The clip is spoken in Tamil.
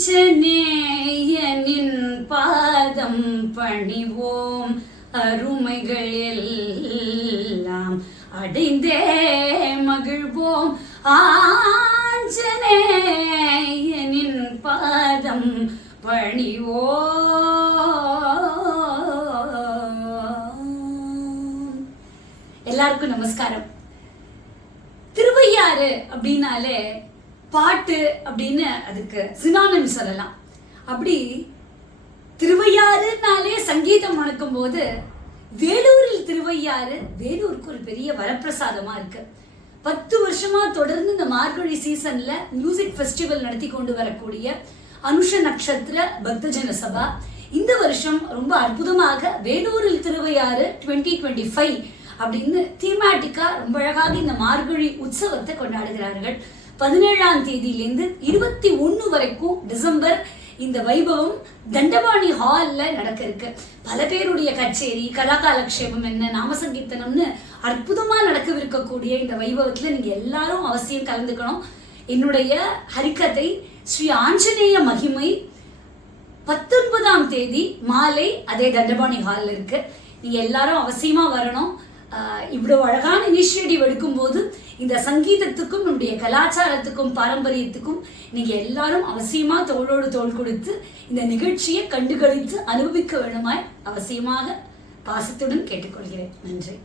ஆஞ்சநேயனின் பாதம் பணிவோம், அருமைகள் எல்லாம் அடைந்தே மகிழ்வோம். ஆஞ்சநேயனின் பாதம் பணிவோம். எல்லாருக்கும் நமஸ்காரம். திருவையாறு அப்படின்னாலே பாட்டு அப்படின்னு அதுக்கு சினானிம் சொல்லலாம். அப்படி திருவையாறுனாலே சங்கீதம் முழக்கும் போது வேலூரில் திருவையாறு வேலூருக்கு ஒரு பெரிய வரப்பிரசாதமா இருக்கு. 10 வருஷமா தொடர்ந்து இந்த மார்கழி சீசன்ல மியூசிக் ஃபெஸ்டிவல் நடத்தி கொண்டு வரக்கூடிய அனுஷ நட்சத்திர பக்தஜன சபா இந்த வருஷம் ரொம்ப அற்புதமாக வேலூரில் திருவையாறு 2025 அப்படின்னு தீமேட்டிக்கா ரொம்ப அழகாக இந்த மார்கழி உற்சவத்தை கொண்டாடுகிறார்கள். 17ஆம் தேதியிலேருந்து 21 வரைக்கும் டிசம்பர் இந்த வைபவம் தண்டபாணி ஹால்ல நடக்க இருக்கு. பல பேருடைய கச்சேரி, கலாகாலக்ஷேபம் என்ன, நாமசங்கீர்த்தனம்னு அற்புதமா நடக்கவிருக்கக்கூடிய இந்த வைபவத்துல நீங்க எல்லாரும் அவசியம் கலந்துக்கணும். என்னுடைய ஹரிக்கதை ஸ்ரீ ஆஞ்சநேய மகிமை 19ஆம் தேதி மாலை அதே தண்டபாணி ஹால்ல இருக்கு. நீங்க எல்லாரும் அவசியமா வரணும். இவ்வளவு அழகான இனிஷியேட்டிவ் எடுக்கும்போது இந்த சங்கீதத்துக்கும் நம்முடைய கலாச்சாரத்துக்கும் பாரம்பரியத்துக்கும் நீங்க எல்லாரும் அவசியமா தோளோடு தோள் கொடுத்து இந்த நிகழ்ச்சியை கண்டுகளித்து அனுபவிக்க வேணுமாய் அவசியமாக பாசத்துடன் கேட்டுக்கொள்கிறேன். நன்றி.